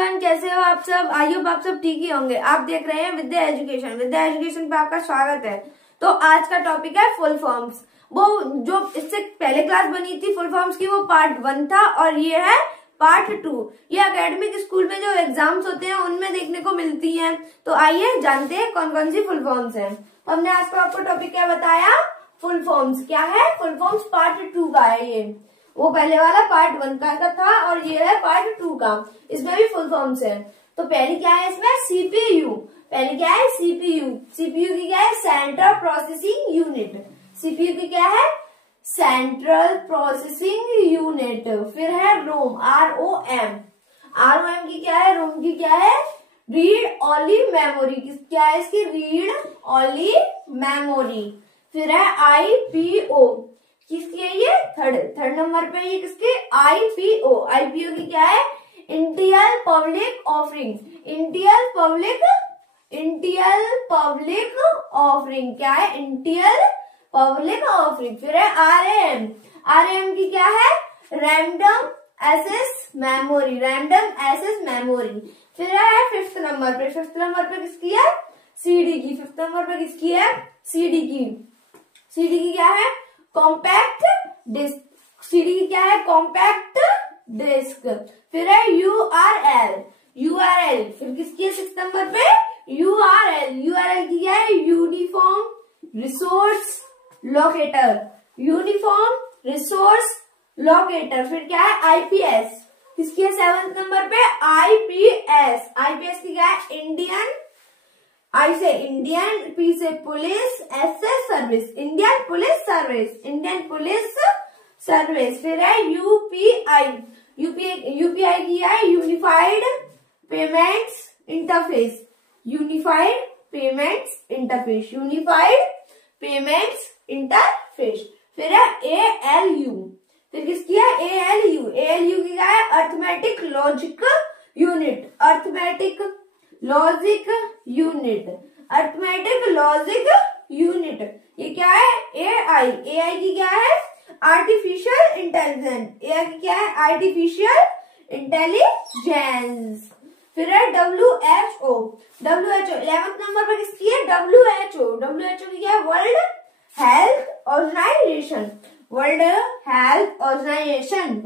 Everyone, कैसे हो आप सब? आई होप आप सब ठीक ही होंगे। आप देख रहे हैं विद्या एजुकेशन। विद्या एजुकेशन पे आपका स्वागत है। तो आज का टॉपिक है फुल फॉर्म्स। वो जो इससे पहले क्लास बनी थी फुल फॉर्म्स की, वो पार्ट 1 था और ये है पार्ट 2। ये एकेडमिक स्कूल में जो एग्जाम्स होते हैं उनमें देखने को मिलती हैं। तो आइए जानते हैं कौन कौन सी फुल फॉर्म्स हैं। तो हमने आज का आपको टॉपिक क्या बताया? Full forms. क्या है? फुल फॉर्म्स पार्ट 2 का है ये। वो पहले वाला पार्ट 1 का था और ये है पार्ट 2 का। इसमें भी फुल फॉर्म्स है। तो पहली क्या है इसमें? सीपीयू। पहली क्या है? सीपीयू। सीपीयू की क्या है? Central processing unit. सीपीयू की क्या है? Central processing unit. फिर है रोम, ROM। ROM की क्या है? रोम की क्या है? Read only memory. क्या है इसकी? Read only memory. फिर है IPO। किसकी है ये? थर्ड नंबर पे ये किसकी? IPO। IPO की क्या है? Indian public offering. Indian public offering. क्या है? Indian public offering. फिर है RAM। RAM की क्या है? Random access memory. Random access memory. फिर है फिफ्थ नंबर पे किसकी है? CD की। फिफ्थ नंबर पे किसकी है? CD की। CD की क्या है? Compact disc. CD की क्या है? Compact disc. फिर है URL। फिर किसकी है? 6 नंबर पे URL की क्या है? Uniform resource locator. Uniform resource locator. फिर क्या है? IPS। किसकी है? 7 नंबर पे IPS की क्या है? इंडियन P से पुलिस, S से सर्विस। Indian police service. फिर है UPI की है? Unified payments interface. फिर है ALU। फिर किसकी है? ALU की क्या है? Arithmetic logic unit. ये क्या है? AI की क्या है? Artificial intelligence. फिर है WHO। 11th नंबर पर किसकी है? WHO की क्या है? World Health Organization. World Health Organization.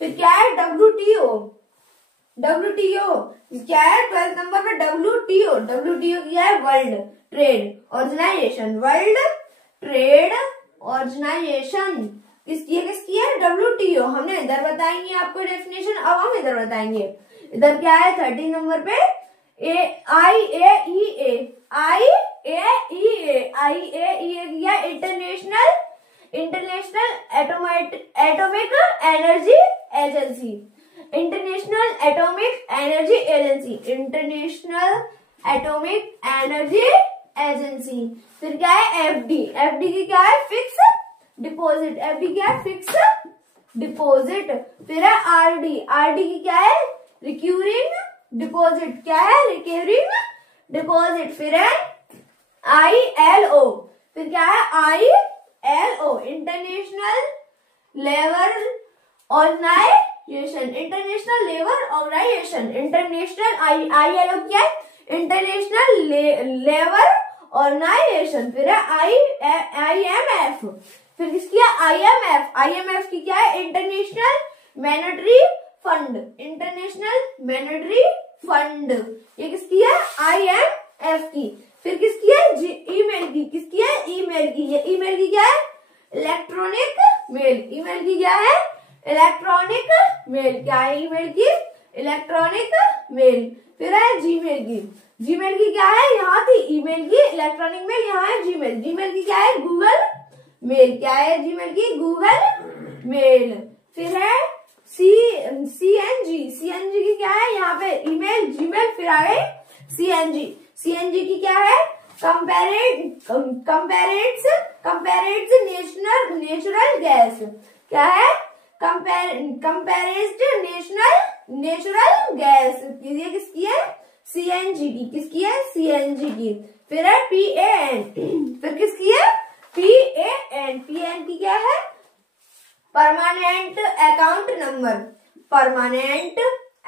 फिर क्या है? WTO क्या है? 12th नंबर पे WTO की क्या है? World Trade Organization. किसकी है? WTO। हमने इधर बताएंगे आपको डेफिनेशन, अब हम इधर बताएंगे। इधर क्या है? 13 नंबर पे IAEA की है? International Atomic Energy Agency. International Atomic Energy Agency. फिर क्या है? FD की क्या है? Fix deposit. फिर है RD की क्या है? Recurring deposit. क्या है? Recurring deposit. फिर है ILO। फिर क्या है? ILO International Labour Organization. ILO क्या है? International Labour Organization. फिर है IMF। फिर किसकी है? IMF की क्या है? International monetary fund. ये किसकी है? IMF की। फिर किसकी है? ईमेल की। किसकी है? ईमेल की। ये ईमेल की क्या है? Electronic mail. ईमेल की क्या है? Electronic mail. क्या है ईमेल की? Electronic mail. फिर है जीमेल की क्या है? यहाँ थी ईमेल की इलेक्ट्रॉनिक मेल, यहाँ है जीमेल की क्या है? Google mail. क्या है जीमेल की? Google mail. फिर है CNG की क्या है? यहाँ पे ईमेल जीमेल, फिर आगे CNG की क्या है? Natural gas. क्या है? कंपेरेज्ड नेचुरल गैस। ये किसकी है? CNG की। किसकी है? CNG की। फिर है PAN। फिर किसकी है? PAN की क्या है? Permanent account number, permanent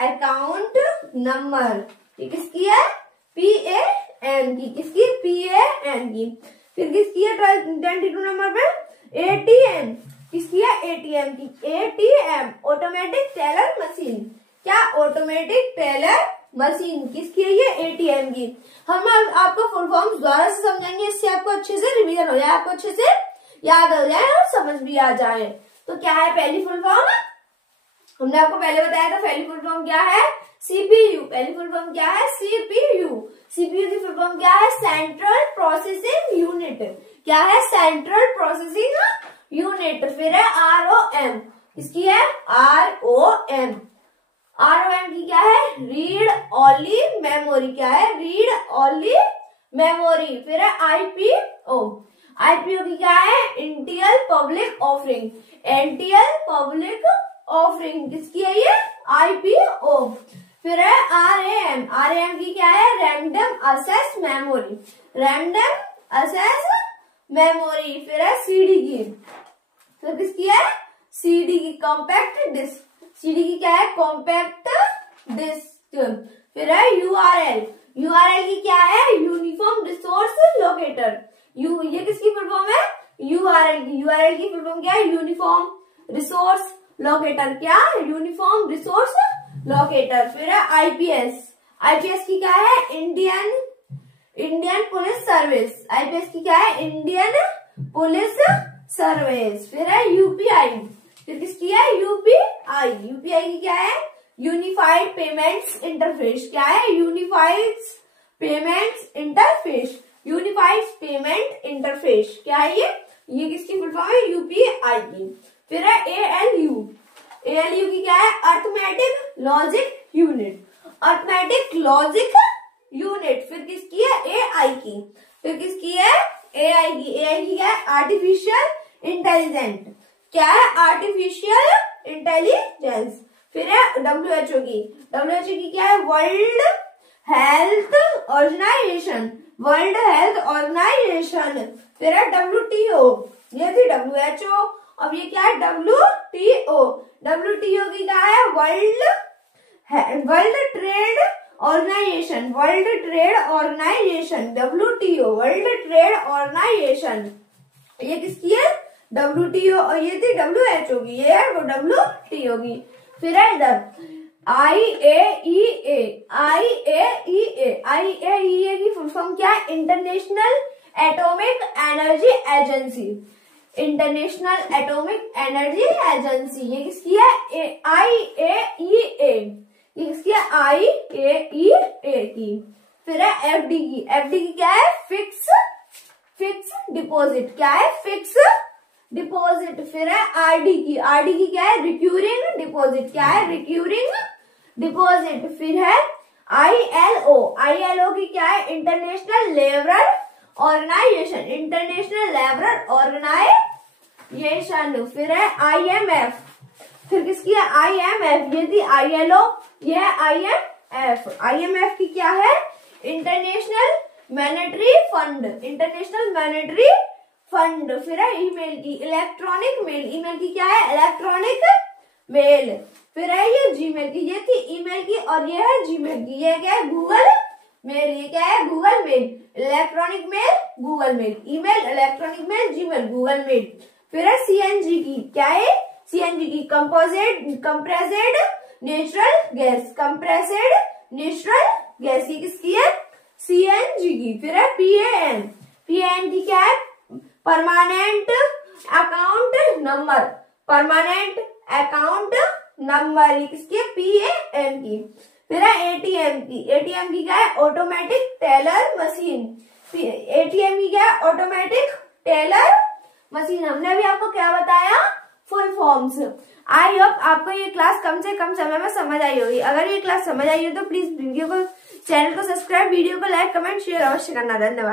account number, ये किसकी है? PAN की, किसकी? PAN की। फिर किसकी है 22 नंबर पे? ATM, किसकी है? ATM की। ATM ऑटोमेटिक टेलर मशीन, क्या? ऑटोमेटिक टेलर मशीन, किसकी है ये? ATM की। हम आपको फुल फॉर्म द्वारा से समझाएंगे, इससे आपको अच्छे से रिवीजन हो जाए, आपको अच्छे से याद हो जाए और समझ भी आ जाए। तो क्या है पहली फुल फॉर्म? हमने आपको पहले बताया था पहली फुल फॉर्म क्या है? CPU। पहली फुल फॉर्म क्या है? CPU। CPU की फुल फॉर्म क्या है? सेंट्रल प्रोसेसिंग यूनिट, क्या है? Central processing unit. फिर है ROM, इसकी है? ROM। ROM की क्या है? रीड ओनली मेमोरी, क्या है? Read only memory. फिर है IPO, IPO की क्या है? इंटियल पब्लिक ऑफरिंग, इंटियल पब्लिक ऑफरिंग, किसकी है ये? IPO। फिर है RAM, RAM की क्या है? Random access memory, random access memory. फिर है CD की, फिर किसकी है? CD की कॉम्पैक्ट डिस्क, CD की क्या है? Compact disc. फिर है URL, URL की क्या है? यूनिफॉर्म रिसोर्स लोकेटर, ये किसकी फुल फॉर्म है? URL की। URL की फुल फॉर्म क्या है? यूनिफॉर्म रिसोर्स लोकेटर, क्या? Uniform resource locator. फिर है IPS, IPS की क्या है? इंडियन पुलिस सर्विस, IPS की क्या है? Indian police service. फिर है UPI, फिर किसकी है? UPI, UPI की क्या है? यूनिफाइड पेमेंट्स इंटरफेस, क्या है? Unified payments interface, unified payment interface, क्या है ये किसकी फुल फॉर्म है? UPI की। फिर है ALU, ALU की क्या है? Arithmetic logic unit, arithmetic logic unit. फिर किसकी है? AI की, फिर किसकी है? AI की। AI की क्या है? आर्टिफिशियल इंटेलिजेंट, क्या है? Artificial intelligence. फिर है WHO की, WHO की क्या है? World Health Organization, World Health Organization. फिर है WTO, ये थी WHO, अब ये क्या है? WTO, WTO की क्या है? World Trade Organization, World Trade Organization, WTO World Trade Organization. ये किसकी है? WTO, और ये थी WHO की, ये है वो WTO की। फिर है इधर IAEA, IAEA, IAEA की फुल फॉर्म क्या है? International Atomic Energy Agency, International Atomic Energy agency. ये किसकी है? IAEA, ये किसकी है? IAEA की। फिर है FD की, FD की क्या है? फिक्स डिपॉजिट, क्या है? Fix deposit. फिर है RD की, RD की क्या है? रिक्यूरिंग डिपॉजिट, क्या है? Recurring deposit. फिर है ILO, ILO की क्या है? International Labour Organization, International Labour Organization. फिर है IMF, फिर किसकी है? IMF, ये थी ILO, ये है IMF। IMF की क्या है? International monetary fund, international monetary fund. फिर है ईमेल की, इलेक्ट्रॉनिक मेल, ईमेल की क्या है? Electronic mail. फिर है ये जीमेल की, ये थी ईमेल की और ये है जीमेल की। ये क्या है? गूगल मेल, ये क्या है? Google mail, electronic mail, Google mail, email, electronic mail, Gmail, Google mail. फिर है CNG की, क्या है? CNG की compressed natural gas, compressed natural gas, ये किसकी है? CNG की। फिर है PAN, PAN की क्या है? Permanent account number, permanent account number, ये किसकी है? PAN की। फिर है ATM की, ATM की क्या है? ऑटोमेटिक टेलर मशीन, ATM की क्या है? Automatic teller machine. हमने अभी आपको क्या बताया? Full forms. आई होप आपको ये क्लास कम से कम समय में समझ आई होगी। अगर ये क्लास समझ आई हो तो प्लीज वीडियो को, चैनल को सब्सक्राइब, वीडियो को लाइक, कमेंट, शेयर अवश्य करना। धन्यवाद।